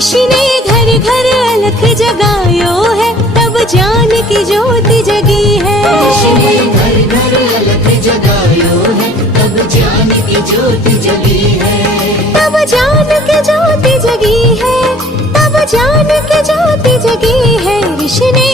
ऋषि ने घर घर अलख जगायो है, तब ज्ञान की ज्योति जगी है। ऋषि ने घर घर अलख जगायो है, तब ज्ञान की ज्योति जगी है। तब ज्ञान की ज्योति जगी है, तब ज्ञान की ज्योति जगी है। ऋषि ने